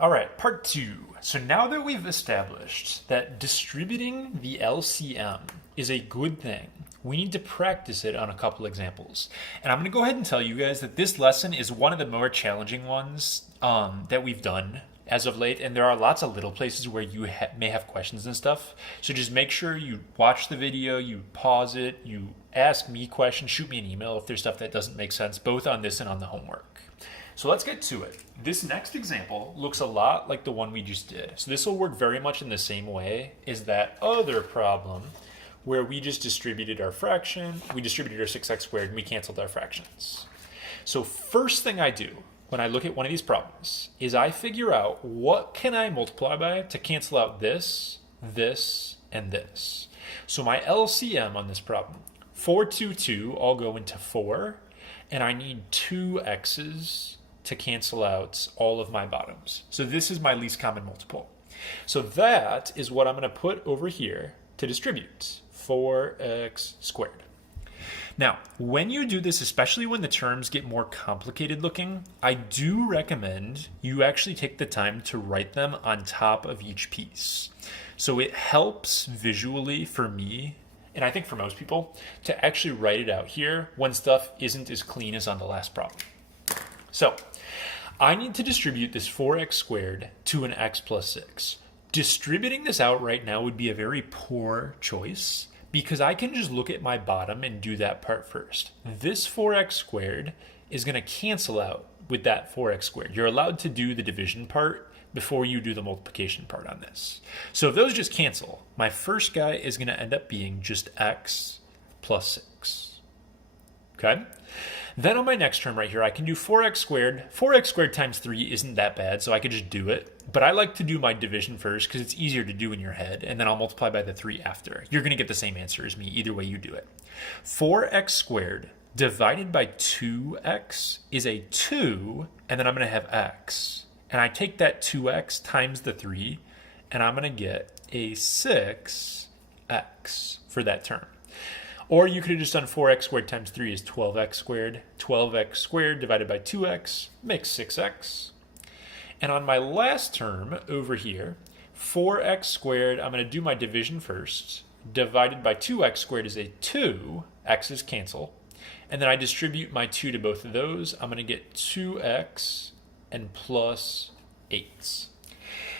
All right, part two. So now that we've established that distributing the LCM is a good thing, we need to practice it on a couple examples. And I'm going to go ahead and tell you guys that this lesson is one of the more challenging ones that we've done as of late. And there are lots of little places where you may have questions and stuff. So just make sure you watch the video, you pause it, you ask me questions, shoot me an email if there's stuff that doesn't make sense, both on this and on the homework. So let's get to it. This next example looks a lot like the one we just did. So this will work very much in the same way as that other problem where we just distributed our fraction, we distributed our 6x squared, and we canceled our fractions. So first thing I do when I look at one of these problems is I figure out what can I multiply by to cancel out this, this, and this. So my LCM on this problem, 4, 2, 2, all go into 4, and I need 2 x's to cancel out all of my bottoms. So this is my least common multiple. So that is what I'm going to put over here to distribute, 4x squared. Now, when you do this, especially when the terms get more complicated looking, I do recommend you actually take the time to write them on top of each piece. So it helps visually for me, and I think for most people, to actually write it out here when stuff isn't as clean as on the last problem. So I need to distribute this 4x squared to an x plus 6. Distributing this out right now would be a very poor choice because I can just look at my bottom and do that part first. This 4x squared is going to cancel out with that 4x squared. You're allowed to do the division part before you do the multiplication part on this. So if those just cancel, my first guy is going to end up being just x plus 6. Okay? Then on my next term right here, I can do 4x squared. 4x squared times 3 isn't that bad, so I could just do it. But I like to do my division first because it's easier to do in your head, and then I'll multiply by the 3 after. You're going to get the same answer as me either way you do it. 4x squared divided by 2x is a 2, and then I'm going to have x. And I take that 2x times the 3, and I'm going to get a 6x for that term. Or you could have just done 4x squared times 3 is 12x squared. 12x squared divided by 2x makes 6x. And on my last term over here, 4x squared, I'm going to do my division first. Divided by 2x squared is a 2. X's cancel. And then I distribute my 2 to both of those. I'm going to get 2x and plus 8.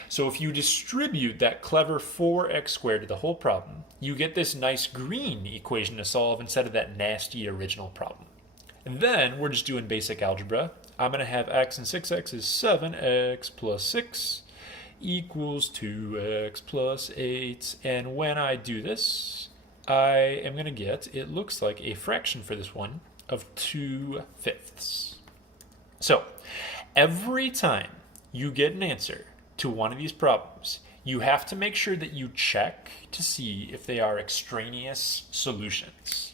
So if you distribute that clever 4x squared to the whole problem, you get this nice green equation to solve instead of that nasty original problem. And then we're just doing basic algebra. I'm going to have x and 6x is 7x plus 6 equals 2x plus 8. And when I do this, I am going to get, it looks like a fraction for this one of 2/5. So every time you get an answer to one of these problems, you have to make sure that you check to see if they are extraneous solutions.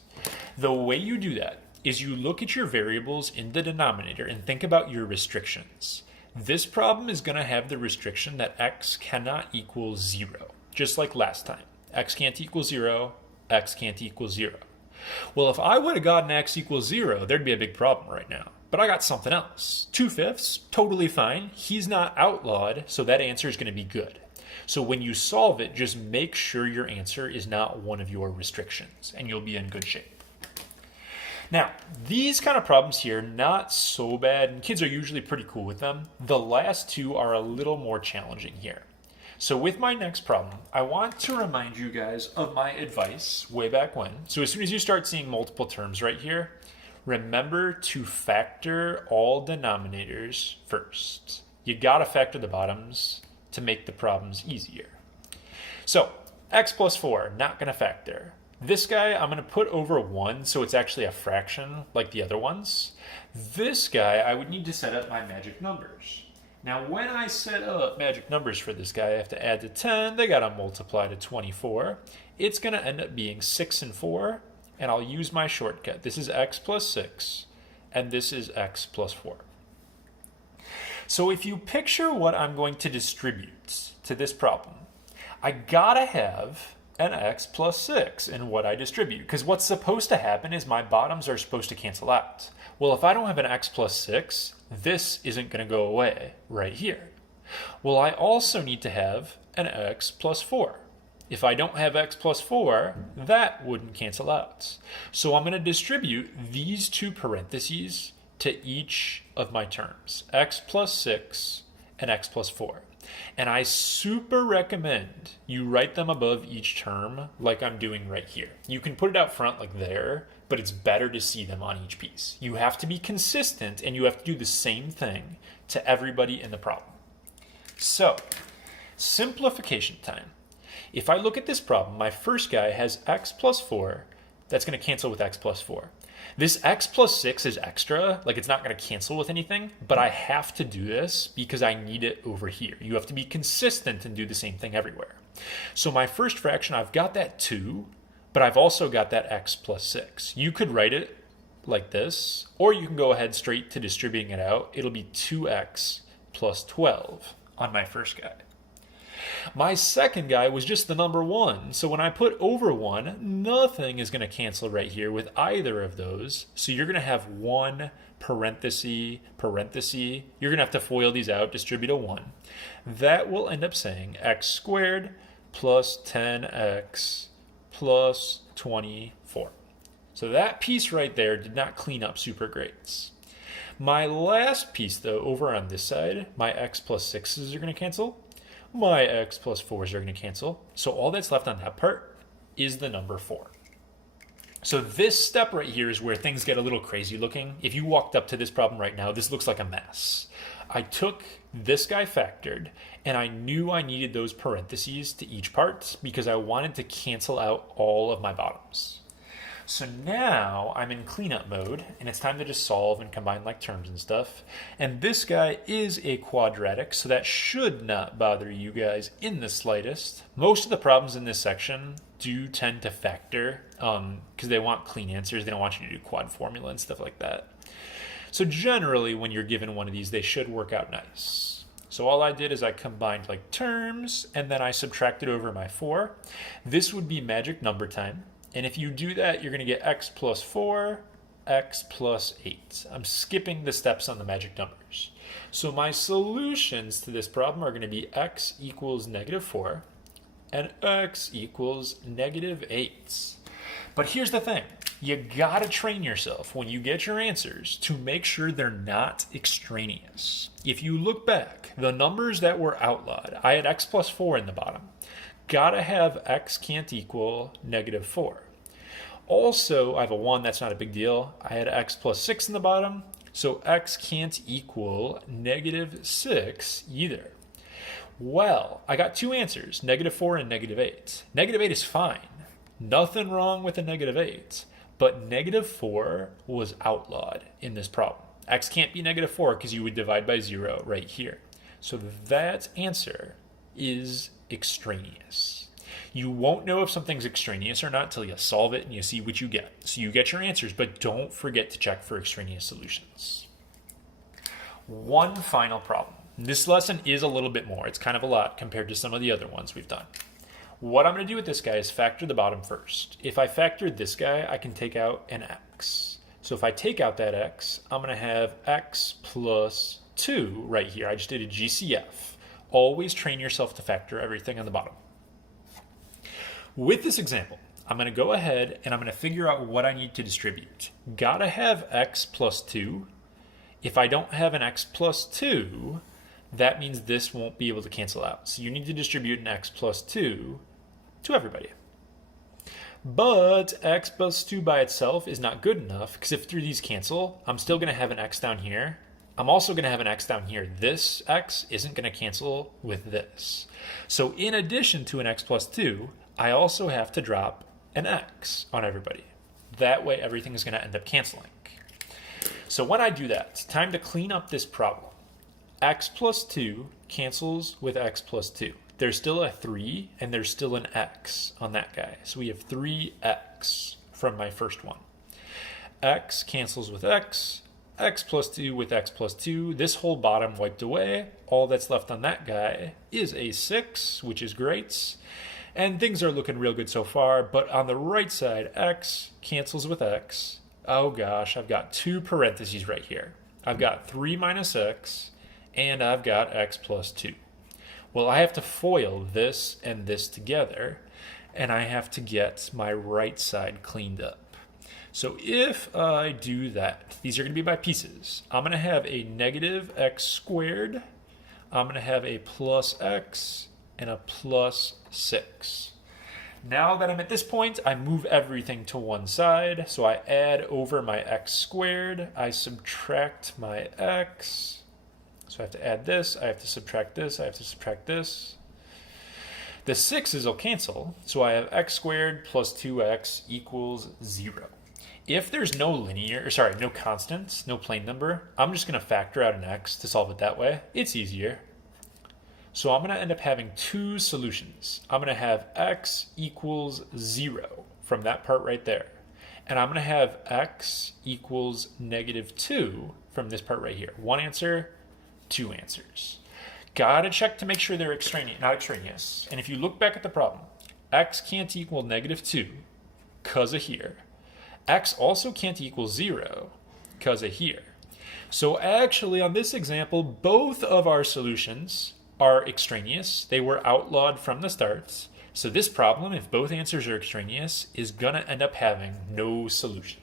The way you do that is you look at your variables in the denominator and think about your restrictions. This problem is going to have the restriction that x cannot equal 0, just like last time. X can't equal 0, x can't equal 0. Well, if I would have gotten x equals 0, there'd be a big problem right now. But I got something else. 2/5, totally fine. He's not outlawed, so that answer is going to be good. So when you solve it, just make sure your answer is not one of your restrictions, and you'll be in good shape. Now, these kind of problems here, not so bad, and kids are usually pretty cool with them. The last two are a little more challenging here. So with my next problem, I want to remind you guys of my advice way back when. So as soon as you start seeing multiple terms right here, remember to factor all denominators first. You gotta factor the bottoms to make the problems easier. So x plus 4, not gonna factor. This guy, I'm gonna put over 1, so it's actually a fraction like the other ones. This guy, I would need to set up my magic numbers. Now when I set up magic numbers for this guy, I have to add to 10, they gotta multiply to 24. It's gonna end up being 6 and 4, and I'll use my shortcut. This is x plus 6, and this is x plus 4. So if you picture what I'm going to distribute to this problem, I gotta have an x plus 6 in what I distribute, because what's supposed to happen is my bottoms are supposed to cancel out. Well, if I don't have an x plus 6, this isn't going to go away right here. Well, I also need to have an x plus 4. If I don't have x plus 4, that wouldn't cancel out. So I'm going to distribute these two parentheses to each of my terms, x plus 6 and x plus 4. And I super recommend you write them above each term like I'm doing right here. You can put it out front like there, but it's better to see them on each piece. You have to be consistent and you have to do the same thing to everybody in the problem. So, simplification time. If I look at this problem, my first guy has x plus 4. That's going to cancel with x plus 4. This x plus 6 is extra, like it's not going to cancel with anything, but I have to do this because I need it over here. You have to be consistent and do the same thing everywhere. So my first fraction, I've got that 2, but I've also got that x plus 6. You could write it like this, or you can go ahead straight to distributing it out. It'll be 2x plus 12 on my first guy. My second guy was just the number 1, so when I put over 1, nothing is going to cancel right here with either of those. So you're going to have 1 parenthesis, parenthesis. You're going to have to FOIL these out, distribute a 1. That will end up saying x squared plus 10x plus 24. So that piece right there did not clean up super great. My last piece, though, over on this side, my x plus 6s are going to cancel. My x plus 4s are going to cancel. So all that's left on that part is the number 4. So this step right here is where things get a little crazy looking. If you walked up to this problem right now, this looks like a mess. I took this guy factored, and I knew I needed those parentheses to each part because I wanted to cancel out all of my bottoms. So now I'm in cleanup mode, and it's time to just solve and combine like terms and stuff. And this guy is a quadratic, so that should not bother you guys in the slightest. Most of the problems in this section do tend to factor because they want clean answers. They don't want you to do quad formula and stuff like that. So generally, when you're given one of these, they should work out nice. So all I did is I combined like terms, and then I subtracted over my 4. This would be magic number time. And if you do that, you're going to get x plus 4, x plus 8. I'm skipping the steps on the magic numbers. So my solutions to this problem are going to be x equals negative 4 and x equals negative 8. But here's the thing. You got to train yourself when you get your answers to make sure they're not extraneous. If you look back, the numbers that were outlawed, I had x plus 4 in the bottom. Got to have x can't equal negative 4. Also, I have a 1, that's not a big deal. I had x plus 6 in the bottom, so x can't equal negative 6 either. Well, I got two answers, negative 4 and negative 8. Negative 8 is fine. Nothing wrong with a negative 8, but negative 4 was outlawed in this problem. X can't be negative 4 because you would divide by 0 right here. So that answer is extraneous. You won't know if something's extraneous or not till you solve it and you see what you get. So you get your answers, but don't forget to check for extraneous solutions. One final problem. This lesson is a little bit more. It's kind of a lot compared to some of the other ones we've done. What I'm going to do with this guy is factor the bottom first. If I factor this guy, I can take out an x. So if I take out that x, I'm going to have x plus 2 right here. I just did a GCF. Always train yourself to factor everything on the bottom. With this example, I'm going to go ahead and I'm going to figure out what I need to distribute. Gotta have x plus 2. If I don't have an x plus 2, that means this won't be able to cancel out. So you need to distribute an x plus 2 to everybody. But x plus 2 by itself is not good enough because if these cancel, I'm still going to have an x down here. I'm also going to have an x down here. This x isn't going to cancel with this. So in addition to an x plus 2, I also have to drop an x on everybody. That way everything is going to end up canceling. So when I do that, it's time to clean up this problem. X plus 2 cancels with x plus 2. There's still a 3 and there's still an x on that guy. So we have 3x from my first one. X cancels with x. X plus 2 with x plus 2. This whole bottom wiped away. All that's left on that guy is a 6, which is great. And things are looking real good so far, but on the right side, x cancels with x. Oh gosh, I've got two parentheses right here. I've got 3 minus x and I've got x plus 2. Well, I have to FOIL this and this together, and I have to get my right side cleaned up. So if I do that, these are going to be by pieces. I'm going to have a negative x squared, I'm going to have a plus x, and a plus 6. Now that I'm at this point, I move everything to one side. So I add over my x squared, I subtract my x. So I have to add this, I have to subtract this, I have to subtract this. The 6's will cancel, so I have x squared plus 2x equals 0. If there's no no constants, no plane number, I'm just going to factor out an x to solve it that way. It's easier. So I'm going to end up having two solutions. I'm going to have x equals 0 from that part right there. And I'm going to have x equals negative 2 from this part right here. One answer, two answers. Gotta check to make sure they're not extraneous. And if you look back at the problem, x can't equal negative 2 because of here. X also can't equal 0 because of here. So actually on this example, both of our solutions are extraneous. They were outlawed from the start. So this problem, if both answers are extraneous, is going to end up having no solution.